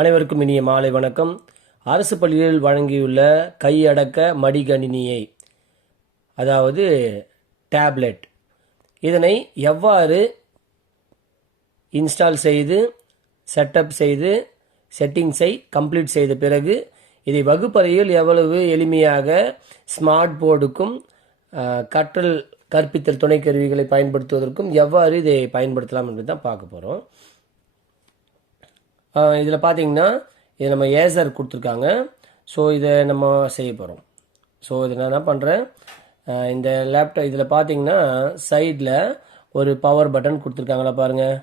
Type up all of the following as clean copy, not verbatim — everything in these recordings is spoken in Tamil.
அனைவருக்கும் இனிய மாலை வணக்கம். அரசு பள்ளியில் வழங்கியுள்ள கையடக்க மடிகணினியை, அதாவது டேப்லெட், இதனை எவ்வாறு இன்ஸ்டால் செய்து செட்டப் செய்து செட்டிங்ஸை கம்ப்ளீட் செய்த பிறகு இதை வகுப்பறையில் எவ்வளவு எளிமையாக ஸ்மார்ட் போர்டுக்கும் கற்பித்தல் துணை கருவிகளை பயன்படுத்துவதற்கும் எவ்வாறு இதை பயன்படுத்தலாம் என்று தான் பார்க்க போகிறோம். இதில் பார்த்தீங்கன்னா இது நம்ம ஏசர் கொடுத்துருக்காங்க. ஸோ இதை நம்ம செய்ய போகிறோம். ஸோ இதை நான் என்ன பண்ணுறேன், இந்த லேப்டாப் இதில் பார்த்தீங்கன்னா சைடில் ஒரு பவர் பட்டன் கொடுத்துருக்காங்களா பாருங்கள்.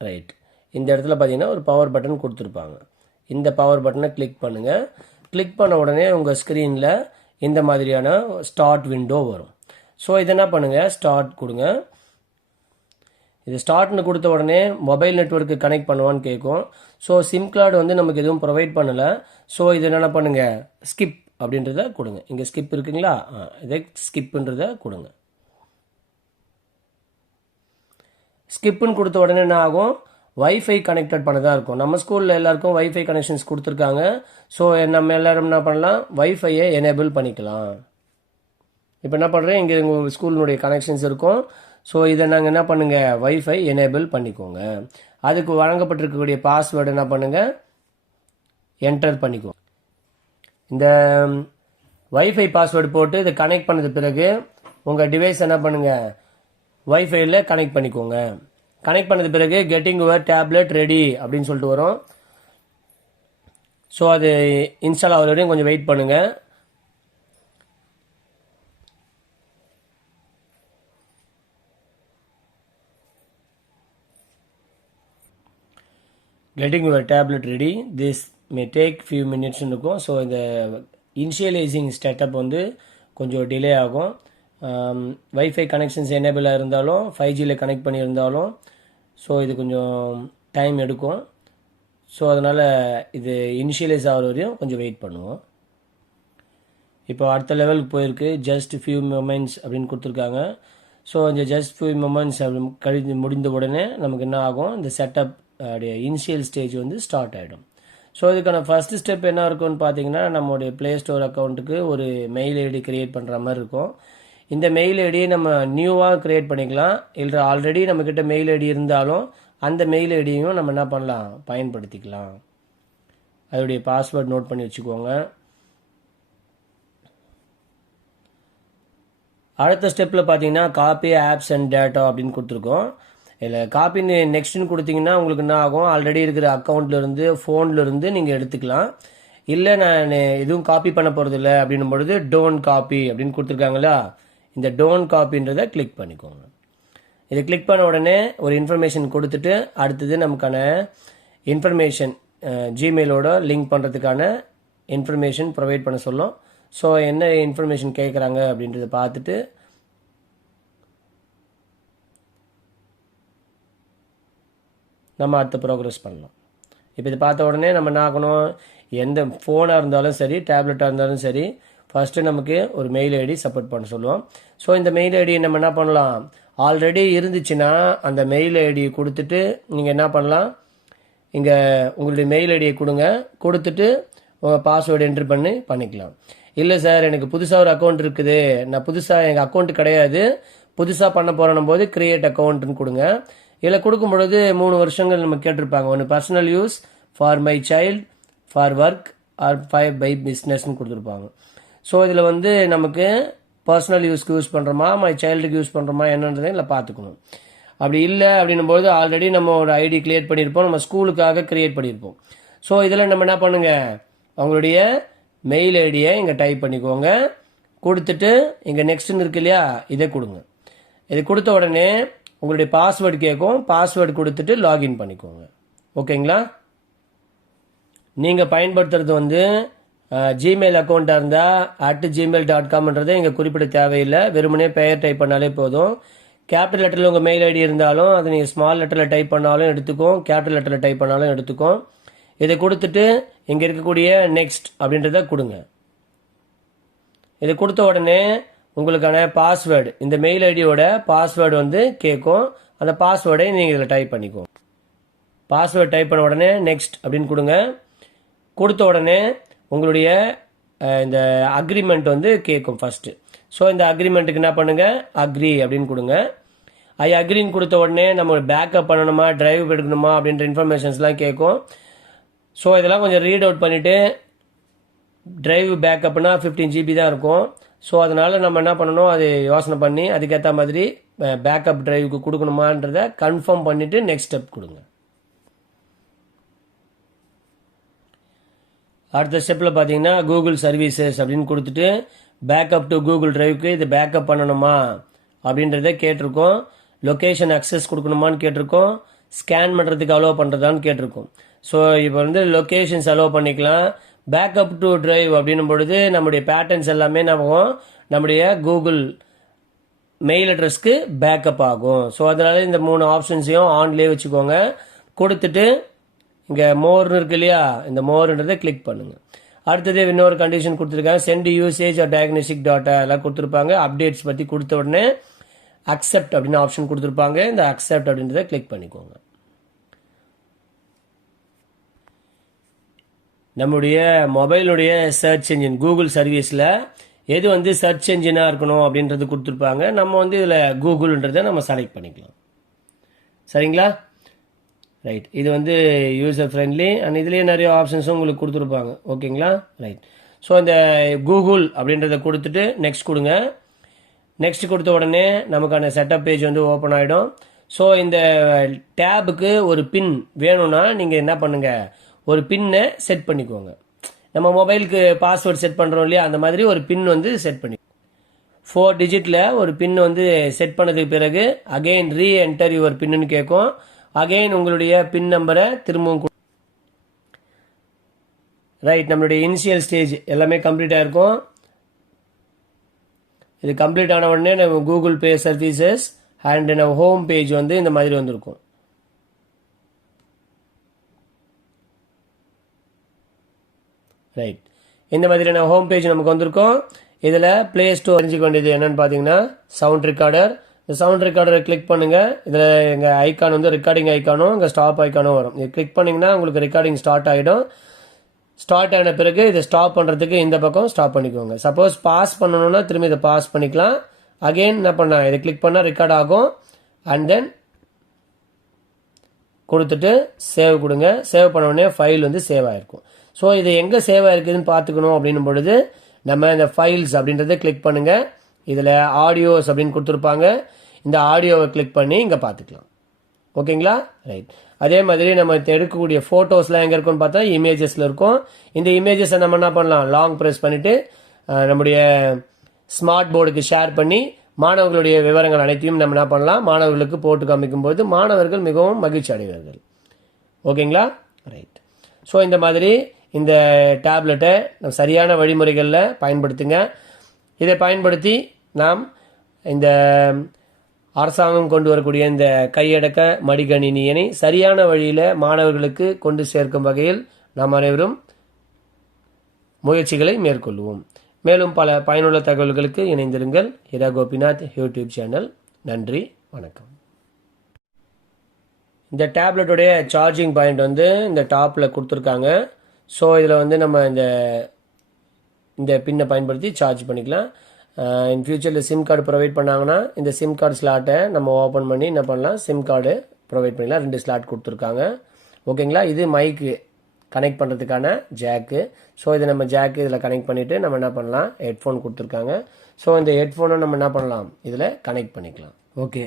ரைட், இந்த இடத்துல பார்த்தீங்கன்னா ஒரு பவர் பட்டன் கொடுத்துருப்பாங்க. இந்த பவர் பட்டனை கிளிக் பண்ணுங்கள். கிளிக் பண்ண உடனே உங்கள் ஸ்க்ரீனில் இந்த மாதிரியான ஸ்டார்ட் விண்டோ வரும். ஸோ இதை என்ன பண்ணுங்கள், ஸ்டார்ட் கொடுங்க. இது ஸ்டார்ட்னு கொடுத்த உடனே மொபைல் நெட்வொர்க்கு கனெக்ட் பண்ணுவான்னு கேட்கும். ஸோ சிம் கார்டு வந்து நமக்கு எதுவும் ப்ரொவைட் பண்ணலை. ஸோ இது என்ன பண்ணுங்கள், ஸ்கிப் அப்படின்றத கொடுங்க. இங்கே ஸ்கிப் இருக்குங்களா, இதை ஸ்கிப்புன்றத கொடுங்க. ஸ்கிப்புன்னு கொடுத்த உடனே என்ன ஆகும், வைஃபை கனெக்டட் பண்ணதாக இருக்கும். நம்ம ஸ்கூலில் எல்லாருக்கும் வைஃபை கனெக்ஷன்ஸ் கொடுத்துருக்காங்க. ஸோ நம்ம எல்லாரும் என்ன பண்ணலாம், வைஃபையை எனேபிள் பண்ணிக்கலாம். இப்போ என்ன பண்ணுறேன், இங்கே உங்கள் ஸ்கூலினுடைய கனெக்ஷன்ஸ் இருக்கும். ஸோ இதை நாங்கள் என்ன பண்ணுங்கள், வைஃபை எனேபிள் பண்ணிக்கோங்க. அதுக்கு வழங்கப்பட்டிருக்கக்கூடிய பாஸ்வேர்டு என்ன பண்ணுங்கள், என்டர் பண்ணிக்கோங்க. இந்த வைஃபை பாஸ்வேர்டு போட்டு இதை கனெக்ட் பண்ணது பிறகு உங்கள் டிவைஸ் என்ன பண்ணுங்கள், வைஃபைல கனெக்ட் பண்ணிக்கோங்க. கனெக்ட் பண்ணது பிறகு கெட்டிங் யுவர் டேப்லெட் ரெடி அப்படின்னு சொல்லிட்டு வரும். ஸோ அது இன்ஸ்டால் ஆகிற வரையும் கொஞ்சம் வெயிட் பண்ணுங்கள். Getting your tablet ready, this may take few மினிட்ஸ்னு இருக்கும். ஸோ இந்த இனிஷியலைசிங் ஸ்டார்ட்அப் வந்து கொஞ்சம் டிலே ஆகும். வைஃபை கனெக்ஷன்ஸ் எனேபிளாக இருந்தாலும் 5Gயில் கனெக்ட் பண்ணியிருந்தாலும் ஸோ இது கொஞ்சம் டைம் எடுக்கும். ஸோ அதனால் இது இனிஷியலைஸ் ஆகிற வரையும் கொஞ்சம் வெயிட் பண்ணுவோம். இப்போ அடுத்த லெவலுக்கு போயிருக்கு. ஜஸ்ட் ஃபியூ மொமெண்ட்ஸ் அப்படின்னு கொடுத்துருக்காங்க. ஸோ இந்த ஜஸ்ட் ஃபியூ மொமெண்ட்ஸ் அப்படி முடிந்த உடனே நமக்கு என்ன ஆகும், இந்த செட்டப் இனிஷியல் ஸ்டேஜ் வந்து ஸ்டார்ட் ஆகிடும். ஸோ இதுக்கான ஃபர்ஸ்ட் ஸ்டெப் என்ன இருக்கும்னு பார்த்தீங்கன்னா, நம்மளுடைய ப்ளே ஸ்டோர் அக்கௌண்ட்டுக்கு ஒரு மெயில் ஐடி கிரியேட் பண்ணுற மாதிரி இருக்கும். இந்த மெயில் ஐடியை நம்ம நியூவாக கிரியேட் பண்ணிக்கலாம். இல்லை ஆல்ரெடி நம்மக்கிட்ட மெயில் ஐடி இருந்தாலும் அந்த மெயில் ஐடியும் நம்ம என்ன பண்ணலாம், பயன்படுத்திக்கலாம். அதோடைய பாஸ்வேர்ட் நோட் பண்ணி வச்சுக்கோங்க. அடுத்த ஸ்டெப்பில் பார்த்தீங்கன்னா காப்பி ஆப்ஸ் அண்ட் டேட்டா அப்படின்னு கொடுத்துருக்கோம். இல்லை காப்பின்னு நெக்ஸ்ட்னு கொடுத்தீங்கன்னா உங்களுக்கு என்ன ஆகும், ஆல்ரெடி இருக்கிற அக்கௌண்ட்லேருந்து ஃபோன்லேருந்து நீங்கள் எடுத்துக்கலாம். இல்லை நான் எதுவும் காப்பி பண்ண போகிறது இல்லை அப்படின்னும் பொழுது டோன்ட் காப்பி அப்படின்னு கொடுத்துருக்காங்களா, இந்த டோன்ட் காப்பின்றதை கிளிக் பண்ணிக்கோங்க. இதை கிளிக் பண்ண உடனே ஒரு இன்ஃபர்மேஷன் கொடுத்துட்டு அடுத்தது நமக்கான இன்ஃபர்மேஷன் ஜிமெயிலோட லிங்க் பண்ணுறதுக்கான இன்ஃபர்மேஷன் ப்ரொவைட் பண்ண சொல்லும். ஸோ என்ன இன்ஃபர்மேஷன் கேட்குறாங்க அப்படின்றத பார்த்துட்டு நம்ம அடுத்த ப்ரோக்ரஸ் பண்ணலாம். இப்போ இது பார்த்த உடனே நம்ம என்ன ஆகணும், எந்த ஃபோனாக இருந்தாலும் சரி டேப்லெட்டாக இருந்தாலும் சரி ஃபஸ்ட்டு நமக்கு ஒரு மெயில் ஐடி சப்போர்ட் பண்ண சொல்லுவோம். ஸோ இந்த மெயில் ஐடி நம்ம என்ன பண்ணலாம், ஆல்ரெடி இருந்துச்சுன்னா அந்த மெயில் ஐடியை கொடுத்துட்டு நீங்கள் என்ன பண்ணலாம், இங்கே உங்களுடைய மெயில் ஐடியை கொடுத்துட்டு உங்கள் பாஸ்வேர்டு என்ட்ரு பண்ணிக்கலாம். இல்லை சார் எனக்கு புதுசாக ஒரு அக்கௌண்ட் இருக்குது, நான் புதுசாக எங்கள் அக்கௌண்ட் கிடையாது, புதுசாக பண்ண போகிறோம் போது கிரியேட் அக்கௌண்ட்டுன்னு கொடுங்க. இதில் கொடுக்கும் பொழுது 3 வருஷங்கள் நம்ம கேட்டிருப்பாங்க. ஒன்று personal use, for my child, for work or 5 by பிஸ்னஸ்ன்னு கொடுத்துருப்பாங்க. ஸோ இதில் வந்து நமக்கு பர்சனல் யூஸ்க்கு யூஸ் பண்ணுறோமா, மை சைல்டுக்கு யூஸ் பண்ணுறோமா என்னன்றதை இல்லை பார்த்துக்கணும். அப்படி இல்லை அப்படின்னும் போது ஆல்ரெடி நம்ம ஒரு ஐடி கிரியேட் பண்ணியிருப்போம், நம்ம ஸ்கூலுக்காக கிரியேட் பண்ணியிருப்போம். ஸோ இதில் நம்ம என்ன பண்ணுங்க, அவங்களுடைய மெயில் ஐடியை இங்கே டைப் பண்ணிக்கோங்க. கொடுத்துட்டு இங்கே நெக்ஸ்ட்னு இருக்கு இல்லையா, இதை கொடுங்க. இது கொடுத்த உடனே உங்களுடைய பாஸ்வேர்டு கேட்கும், பாஸ்வேர்டு கொடுத்துட்டு லாகின் பண்ணிக்கோங்க. ஓகேங்களா. நீங்கள் பயன்படுத்துறது வந்து ஜிமெயில் அக்கௌண்ட்டாக இருந்தால் @gmail.comன்றதை இங்கே குறிப்பிட தேவையில்லை. வெறுமனே பெயர் டைப் பண்ணாலே போதும். கேபிட்டல் லெட்டரில் உங்கள் மெயில் ஐடி இருந்தாலும் அதை நீங்கள் ஸ்மால் லெட்டரில் டைப் பண்ணாலும் எடுத்துக்கும், கேபிட்டல் லெட்டரில் டைப் பண்ணாலும் எடுத்துக்கும். இதை கொடுத்துட்டு இங்கே இருக்கக்கூடிய நெக்ஸ்ட் அப்படின்றத கொடுங்க. இதை கொடுத்த உடனே உங்களுக்கான பாஸ்வேர்டு, இந்த மெயில் ஐடியோட பாஸ்வேர்டு வந்து கேட்கும். அந்த பாஸ்வேர்டை நீங்கள் இதில் டைப் பண்ணிக்கோங்க. பாஸ்வேர்டு டைப் பண்ண உடனே நெக்ஸ்ட் அப்படின்னு கொடுங்க. கொடுத்த உடனே உங்களுடைய இந்த அக்ரிமெண்ட் வந்து கேட்கும் ஃபஸ்ட்டு. ஸோ இந்த அக்ரிமெண்ட்டுக்கு என்ன பண்ணுங்கள், அக்ரி அப்படின்னு கொடுங்க. ஐ அக்ரின்னு கொடுத்த உடனே நம்ம பேக்கப் பண்ணணுமா, டிரைவ் எடுக்கணுமா அப்படின்ற இன்ஃபர்மேஷன்ஸ்லாம் கேட்கும். ஸோ இதெல்லாம் கொஞ்சம் ரீட் அவுட் பண்ணிவிட்டு, டிரைவ் பேக்கப்னா 15 GB தான் இருக்கும். ஸோ அதனால் நம்ம என்ன பண்ணணும், அது யோசனை பண்ணி அதுக்கேற்ற மாதிரி பேக்கப் டிரைவுக்கு கொடுக்கணுமான்றதை கன்ஃபார்ம் பண்ணிவிட்டு நெக்ஸ்ட் ஸ்டெப் கொடுங்க. அடுத்த ஸ்டெப்பில் பார்த்தீங்கன்னா கூகுள் சர்வீசஸ் அப்படின்னு கொடுத்துட்டு பேக்கப் டு கூகுள் டிரைவுக்கு இது பேக்கப் பண்ணணுமா அப்படின்றத கேட்டிருக்கோம். லொக்கேஷன் அக்சஸ் கொடுக்கணுமான்னு கேட்டிருக்கோம். ஸ்கேன் பண்ணுறதுக்கு அலோவ் பண்ணுறதான்னு கேட்டிருக்கோம். ஸோ இப்போ வந்து லொக்கேஷன்ஸ் அலோவ் பண்ணிக்கலாம். பேக்கப் டு டிரைவ் அப்படின்னும் பொழுது நம்முடைய பேட்டர்ன்ஸ் எல்லாமே நம்முடைய கூகுள் மெயில் அட்ரஸ்க்கு பேக்கப் ஆகும். ஸோ அதனால இந்த 3 ஆப்ஷன்ஸையும் ஆன்லேயே வச்சுக்கோங்க. கொடுத்துட்டு இங்கே மோர்னு இருக்கு இல்லையா, இந்த மோர்ன்றதை கிளிக் பண்ணுங்கள். அடுத்தது இன்னொரு கண்டிஷன் கொடுத்துருக்காங்க, send usage or diagnostic data எல்லாம் கொடுத்துருப்பாங்க. அப்டேட்ஸ் பற்றி கொடுத்த உடனே அக்செப்ட் அப்படின்னு ஆப்ஷன் கொடுத்துருப்பாங்க. இந்த அக்செப்ட் அப்படின்றத கிளிக் பண்ணிக்கோங்க. நம்முடைய மொபைலுடைய சர்ச் என்ஜின் கூகுள் சர்வீஸில் எது வந்து சர்ச் என்ஜினாக இருக்கணும் அப்படின்றது கொடுத்துருப்பாங்க. நம்ம வந்து இதில் கூகுள்ன்றதை நம்ம செலக்ட் பண்ணிக்கலாம். சரிங்களா? ரைட். இது வந்து யூசர் ஃப்ரெண்ட்லி அண்ட் இதுலேயே நிறைய ஆப்ஷன்ஸும் உங்களுக்கு கொடுத்துருப்பாங்க. ஓகேங்களா? ரைட். ஸோ இந்த கூகுள் அப்படின்றத கொடுத்துட்டு நெக்ஸ்ட் கொடுங்க. நெக்ஸ்ட் கொடுத்த உடனே நமக்கான செட்டப் பேஜ் வந்து ஓப்பன் ஆகிடும். ஸோ இந்த டேபுக்கு ஒரு பின் வேணும்னா நீங்கள் என்ன பண்ணுங்கள், ஒரு பின்னை செட் பண்ணிக்கோங்க. நம்ம மொபைலுக்கு பாஸ்வேர்டு செட் பண்ணுறோம் இல்லையா, அந்த மாதிரி ஒரு பின் வந்து செட் பண்ணி 4 டிஜிட்டில் ஒரு பின் வந்து செட் பண்ணதுக்கு பிறகு அகெயின் ரீஎன்டர் யுவர் பின்னு கேட்கும். அகெயின் உங்களுடைய பின் நம்பரை திரும்பவும் ரைட். நம்மளுடைய இனிஷியல் ஸ்டேஜ் எல்லாமே கம்ப்ளீட் ஆகிருக்கும். இது கம்ப்ளீட் ஆன உடனே நம்ம கூகுள் பே சர்வீசஸ் அண்ட் நம்ம ஹோம் பேஜ் வந்து இந்த மாதிரி வந்திருக்கும். ரைட். இந்த மாதிரியான ஹோம் பேஜ் நமக்கு வந்திருக்கும். இதில் பிளே ஸ்டோர் தெரிஞ்சுக்க வேண்டியது என்னன்னு பார்த்தீங்கன்னா சவுண்ட் ரெக்கார்டர். இந்த சவுண்ட் ரெக்கார்டரை கிளிக் பண்ணுங்கள். இதில் எங்கள் ஐக்கான் வந்து ரெக்கார்டிங் ஐக்கானும் இங்கே ஸ்டாப் ஐக்கானும் வரும். இது கிளிக் பண்ணிங்கன்னா உங்களுக்கு ரெக்கார்டிங் ஸ்டார்ட் ஆகிடும். ஸ்டார்ட் ஆன பிறகு இதை ஸ்டாப் பண்ணுறதுக்கு இந்த பக்கம் ஸ்டாப் பண்ணிக்கோங்க. சப்போஸ் பாஸ் பண்ணணும்னா திரும்பி இதை பாஸ் பண்ணிக்கலாம். அகெயின் என்ன பண்ண, இதை கிளிக் பண்ணால் ரெக்கார்ட் ஆகும். அண்ட் தென் கொடுத்துட்டு சேவ் கொடுங்க. சேவ் பண்ண உடனே ஃபைல் வந்து சேவ் ஆகிருக்கும். ஸோ இது எங்கே சேவ் ஆகிருக்குதுன்னு பார்த்துக்கணும் அப்படின்னும் பொழுது நம்ம இந்த ஃபைல்ஸ் அப்படின்றத கிளிக் பண்ணுங்கள். இதில் ஆடியோஸ் அப்படின்னு கொடுத்துருப்பாங்க. இந்த ஆடியோவை கிளிக் பண்ணி இங்கே பார்த்துக்கலாம். ஓகேங்களா? ரைட். அதே மாதிரி நம்ம எடுக்கக்கூடிய ஃபோட்டோஸ்லாம் எங்கே இருக்குன்னு பார்த்தா இமேஜஸில் இருக்கும். இந்த இமேஜஸை நம்ம என்ன பண்ணலாம், லாங் ப்ரெஸ் பண்ணிவிட்டு நம்முடைய ஸ்மார்ட் போர்டுக்கு ஷேர் பண்ணி மாணவர்களுடைய விவரங்கள் அனைத்தையும் நம்ம என்ன பண்ணலாம், மாணவர்களுக்கு போட்டு காமிக்கும்போது மாணவர்கள் மிகவும் மகிழ்ச்சி அடைவார்கள். ஓகேங்களா? ரைட். ஸோ இந்த மாதிரி இந்த டேப்லெட்டை நம்ம சரியான வழிமுறைகளில் பயன்படுத்துங்க. இதை பயன்படுத்தி நாம் இந்த அரசாங்கம் கொண்டு வரக்கூடிய இந்த கையடக்க மடிக்கணினியை சரியான வழியில் மாணவர்களுக்கு கொண்டு சேர்க்கும் வகையில் நாம் அனைவரும் முயற்சிகளை மேற்கொள்வோம். மேலும் பல பயனுள்ள தகவல்களுக்கு இணைந்திருங்கள். Heera Gopinath YouTube channel. நன்றி, வணக்கம். இந்த டேப்லெட்டுடைய சார்ஜிங் பாயிண்ட் வந்து இந்த டாப்பில் கொடுத்துருக்காங்க. ஸோ இதில் வந்து நம்ம இந்த பின்னை பயன்படுத்தி சார்ஜ் பண்ணிக்கலாம். இன் ஃபியூச்சரில் சிம் கார்டு ப்ரொவைட் பண்ணாங்கன்னா இந்த சிம் கார்டு ஸ்லாட்டை நம்ம ஓப்பன் பண்ணி என்ன பண்ணலாம், சிம் கார்டு ப்ரொவைட் பண்ணிக்கலாம். 2 ஸ்லாட் கொடுத்துருக்காங்க. ஓகேங்களா? இது மைக்கு கனெக்ட் பண்ணுறதுக்கான ஜாக்கு. ஸோ இதை நம்ம ஜாக்கு இதில் கனெக்ட் பண்ணிவிட்டு நம்ம என்ன பண்ணலாம், ஹெட்ஃபோன் கொடுத்துருக்காங்க. ஸோ இந்த ஹெட்ஃபோனை நம்ம என்ன பண்ணலாம், இதில் கனெக்ட் பண்ணிக்கலாம். ஓகே,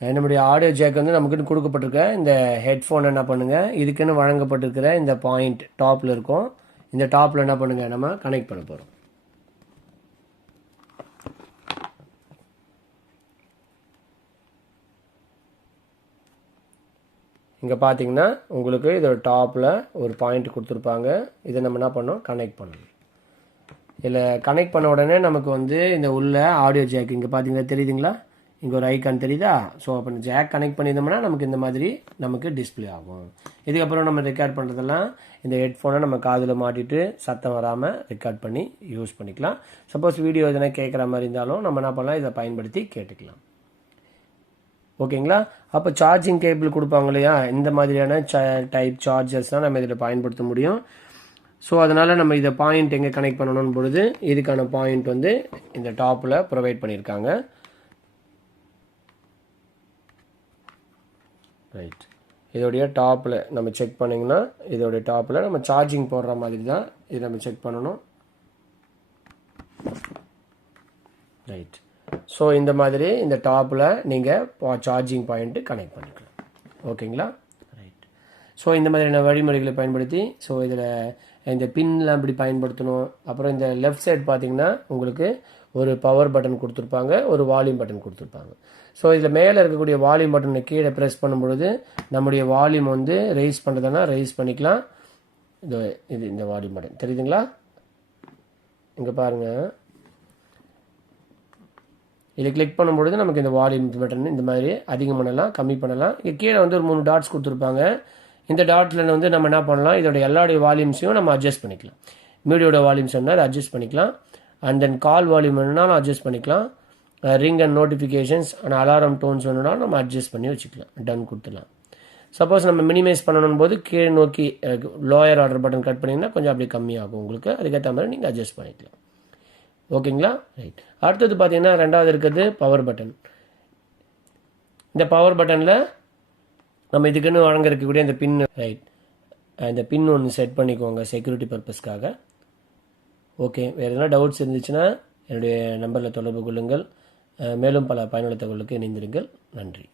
நம்முடைய ஆடியோ ஜாக் வந்து நமக்குன்னு கொடுக்கப்பட்டிருக்க இந்த ஹெட்ஃபோனை என்ன பண்ணுங்கள், இதுக்குன்னு வழங்கப்பட்டிருக்கிற இந்த பாயிண்ட் டாப்பில் இருக்கும். இந்த டாப்பில் என்ன பண்ணுங்கள், நம்ம கனெக்ட் பண்ண போகிறோம். இங்கே பார்த்தீங்கன்னா உங்களுக்கு இதோட டாப்பில் ஒரு பாயிண்ட் கொடுத்துருப்பாங்க. இதை நம்ம என்ன பண்ணோம், கனெக்ட் பண்ணணும். இதில் கனெக்ட் பண்ண உடனே நமக்கு வந்து இந்த உள்ள ஆடியோ ஜாக் இங்கே பார்த்தீங்கன்னா தெரியுதுங்களா, இங்கே ஒரு ஐக்கான் தெரியுதா? ஸோ அப்போ ஜாக் கனெக்ட் பண்ணியிருந்தோம்னா நமக்கு இந்த மாதிரி நமக்கு டிஸ்பிளே ஆகும். இதுக்கப்புறம் நம்ம ரெக்கார்ட் பண்ணுறதெல்லாம் இந்த ஹெட்ஃபோனை நம்ம காதில் மாட்டிட்டு சத்தம் வராமல் ரெக்கார்ட் பண்ணி யூஸ் பண்ணிக்கலாம். சப்போஸ் வீடியோ எதனா கேட்குற மாதிரி இருந்தாலும் நம்ம என்ன பண்ணலாம், இதை பயன்படுத்தி கேட்டுக்கலாம். ஓகேங்களா. அப்போ சார்ஜிங் கேபிள் கொடுப்பாங்க இல்லையா, இந்த மாதிரியான டைப் சார்ஜர்ஸ் தான் நம்ம இதில் பயன்படுத்த முடியும். ஸோ அதனால் நம்ம இதை பாயிண்ட் எங்கே கனெக்ட் பண்ணணும் பொழுது இதுக்கான பாயிண்ட் வந்து இந்த டாப்பில் ப்ரொவைட் பண்ணியிருக்காங்க. ரைட், இதோடைய டாப்பில் நம்ம செக் பண்ணிங்கன்னா இதோடைய டாப்பில் நம்ம சார்ஜிங் போடுற மாதிரி தான் இது நம்ம செக் பண்ணணும். ரைட், ஸோ இந்த மாதிரி இந்த டாப்பில் நீங்கள் சார்ஜிங் பாயிண்ட்டு கனெக்ட் பண்ணிக்கலாம். ஓகேங்களா. ரைட், ஸோ இந்த மாதிரியான வழிமுறைகளை பயன்படுத்தி ஸோ இதில் இந்த பின்லாம் இப்படி பயன்படுத்தணும். அப்புறம் இந்த லெஃப்ட் சைட் பார்த்தீங்கன்னா உங்களுக்கு ஒரு பவர் பட்டன் கொடுத்துருப்பாங்க, ஒரு வால்யூம் பட்டன் கொடுத்துருப்பாங்க. ஸோ இதில் மேலே இருக்கக்கூடிய வால்யூம் பட்டனை கீழே ப்ரெஸ் பண்ணும்பொழுது நம்முடைய வால்யூம் வந்து ரைஸ் பண்ணுறதுனா ரைஸ் பண்ணிக்கலாம். இது இந்த வால்யூம் பட்டன் தெரியுதுங்களா, இங்கே பாருங்கள். இதை கிளிக் பண்ணும்பொழுது நமக்கு இந்த வால்யூம் பட்டன் இந்த மாதிரி அதிகம் பண்ணலாம், கம்மி பண்ணலாம். இங்கே கீழே வந்து ஒரு 3 டாட்ஸ் கொடுத்துருப்பாங்க. இந்த டாட்டில் வந்து நம்ம என்ன பண்ணலாம், இதோட எல்லாடைய வால்யூம்ஸையும் நம்ம அட்ஜஸ்ட் பண்ணிக்கலாம். மீடியோட வால்யூம்ஸ் வேணும்னா அதை அட்ஜஸ்ட் பண்ணிக்கலாம். அண்ட் தென் கால் வால்யூம் வேணும்னாலும் அட்ஜஸ்ட் பண்ணிக்கலாம். Ring and notifications and alarm tones வேணும்னாலும் நம்ம அட்ஜஸ்ட் பண்ணி வச்சுக்கலாம். டன் கொடுத்துலாம். சப்போஸ் நம்ம மினிமைஸ் பண்ணணும் போது கீழே நோக்கி லோயர் ஆர்டர் பட்டன் கட் பண்ணிங்கன்னா கொஞ்சம் அப்படியே கம்மியாகும் உங்களுக்கு. அதுக்கேற்ற மாதிரி நீங்கள் அட்ஜஸ்ட் பண்ணிக்கலாம். ஓகேங்களா. ரைட், அடுத்தது பார்த்தீங்கன்னா ரெண்டாவது இருக்கிறது பவர் பட்டன். இந்த பவர் பட்டனில் நம்ம இதுக்குன்னு வழங்க இருக்கக்கூடிய இந்த பின், ரைட், இந்த பின் ஒன்று செட் பண்ணிக்கோங்க செக்யூரிட்டி பர்பஸ்க்காக. ஓகே, வேறு எதனா டவுட்ஸ் இருந்துச்சுன்னா என்னுடைய நம்பரில் தொடர்பு கொள்ளுங்கள். மேலும் பல பயனுள்ள தகவலுக்கு இணைந்திருங்கள். நன்றி.